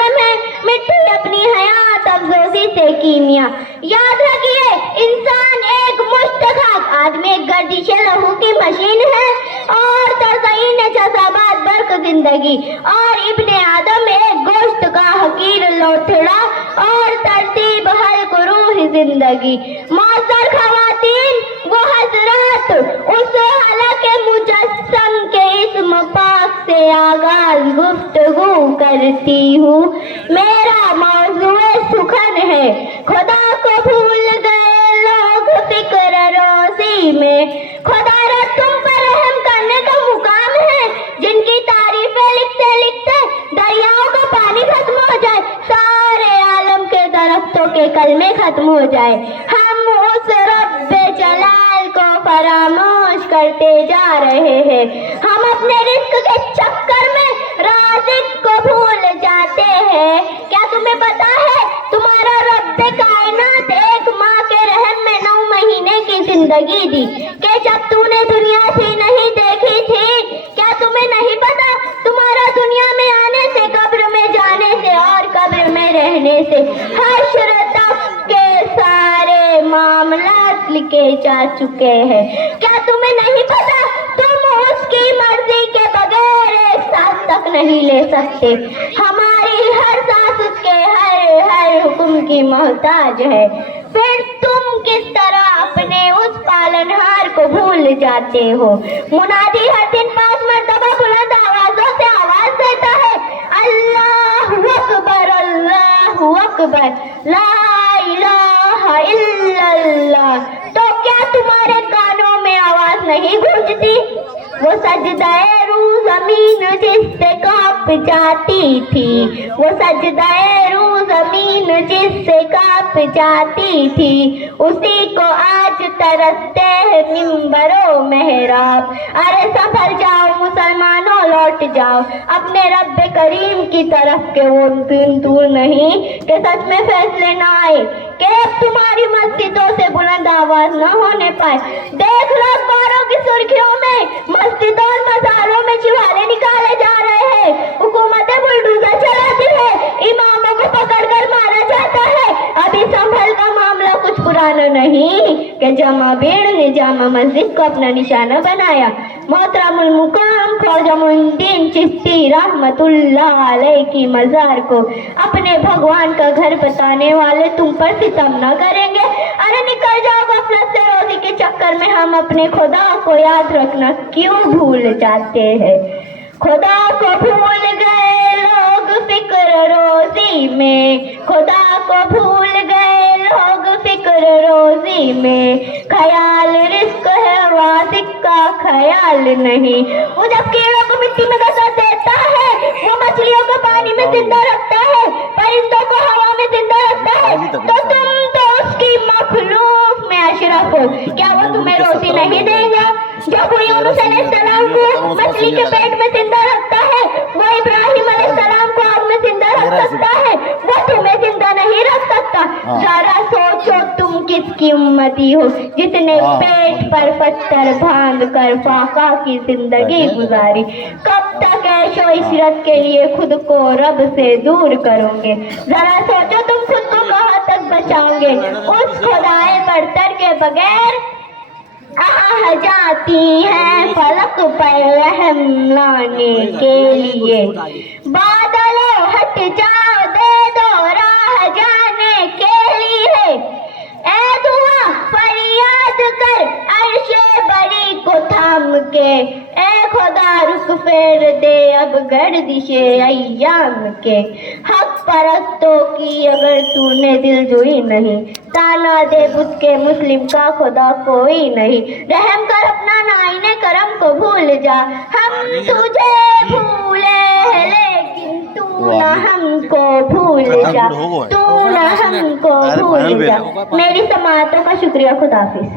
मुहर्रम है, मिट्टी अपनी हयात अफजोसी से कीमिया। याद रखिए, इंसान एक मुश्त खाक, आदमी एक गर्दिश लहू की मशीन है, और तज़यीन जज़बात बर्क जिंदगी, और इब्ने आदम एक गोश्त का हकीर लोथड़ा, और तरतीब हल्क रूह जिंदगी। मौसर खवातीन वो हजरात, उस हालाके मुजस्सम के इस्म पाक से आगाज गुफ्तगू करती हूँ। मेरा मौज़ूए सुखन है, खुदा को भूल गए लोग फिक्र रोज़ी में। खुदा रा तुम पर रहम करने का मुकाम है, जिनकी तारीफें लिखते लिखते दरियाओं का पानी खत्म हो जाए, सारे आलम के दरख्तों के कलमे खत्म हो जाए। हम उस रब्बे जलाल को फरामोश करते जा रहे हैं। हम अपने रिस्क के चक्कर में राज़िक को भूल जाते हैं। क्या तुम्हें पता है, तुम्हारा रब्बे कायनात एक माँ के रहम में 9 महीने की जिंदगी दी, कि जब तूने दुनिया से नहीं देखी थी। क्या तुम्हें नहीं पता, तुम्हारा दुनिया में आने से, कब्र में जाने से, और कब्र में रहने से हश्र तक के सारे मामलात लिखे जा चुके हैं। क्या तुम्हें नहीं पता, तुम उसकी मर्जी के बगैर एक सांस तक नहीं ले सकते। हमारी हर सांस उसके हर हुक्म की मोहताज है। फिर तुम किस तरह अपने उस पालनहार को भूल जाते हो। मुनादी हर दिन 5 मरतबा बुलंद आवाजों से आवाज देता है, अल्लाहु अकबर, अल्लाहु अकबर, ला इलाहा इल्लल्लाह। तो क्या तुम्हारे कानों में आवाज नहीं गूंजती? वो सजदाए रूह जमीन जिससे कांप जाती थी, वो सजदाए रूह जमीन जिससे कांप जाती थी, उसी को आज तरसते हैं मिंबरो मेहराब। अरे संभल जाओ मुसलमानों, लौट जाओ अपने रब्बे करीम की तरफ के। वो दिन दूर नहीं कि सच में फैसले न आए, कि अब तुम्हारी मस्जिदों से बुलंद आवाज न होने पाए। देख लो अखबारों की सुर्खियों में मस्जिदों और मज़ारों में चिवाले निकाले जा रहे हैं, हुकूमतें बुलडोजर चलाती है, इमामों को पकड़कर मारा जाता है। अभी संभल का मामला कुछ पुराना नहीं कि जमा भीड़ ने जामा मस्जिद को अपना निशाना बनाया। मोहतरमुल मुकाम ख्वाजा मोइनुद्दीन चिश्ती रहमतुल्लाह अलैह की मज़ार को अपने भगवान का घर बताने वाले तुम पर सितम न करेंगे। अरे निकल जाओ गफलत से, रोजी के चक्कर में हम अपने खुदा को याद रखना क्यों भूल जाते हैं। खुदा को भूल गए लोग फिक्र रोजी में, खुदा को भूल गए लोग फिक्र रोजी में। ख्याल रिस्क है वासिक का ख्याल नहीं। वो जब कीड़ों को मिट्टी में गसर देता है, वो मछलियों को पानी में जिंदा रखता है, परिंदों को हवा में जिंदा रखता है, तो तुम तो उसकी मखलूक में अशरफ हो। क्या वो तुम्हें रोटी नहीं देगा? जब वो यूनुस अलैहिस्सलाम को मछली के पेट में जिंदा रखता है, वो इब्राहिम अलैहिस्सलाम को आग में जिंदा रख सकता है, वो तुम्हें जिंदा नहीं रख सकता। जरा सोचो तुम किसकी उम्मती हो, जिसने पेट पर पत्थर बांध कर फाका की जिंदगी गुजारी। कब तक ऐशो इशरत के लिए खुद को रब से दूर करोगे? जरा सोचो तुम खुद को कहाँ तक बचाओगे। उस खुदाए बरतर के बगैर आह जाती हैं फलक पर रहम लाने के लिए। बादलों हट जाओ, दे दो राह जाने के लिए। ए दुआ फरियाद कर अर्शे बड़ी को थाम के, ए खुदा रुख फेर दे अब गर्दिशे अय्याम के। हक परस्तों की अगर तूने दिलजोई नहीं, ताना दे बुत के मुस्लिम का खुदा कोई नहीं। रहम कर अपना नाइने करम को भूल जा, हम तुझे भूले लेकिन तू न हमको भूल जा, तू न हमको भूल जा। मेरी समाअतों का शुक्रिया, खुदा हाफिज।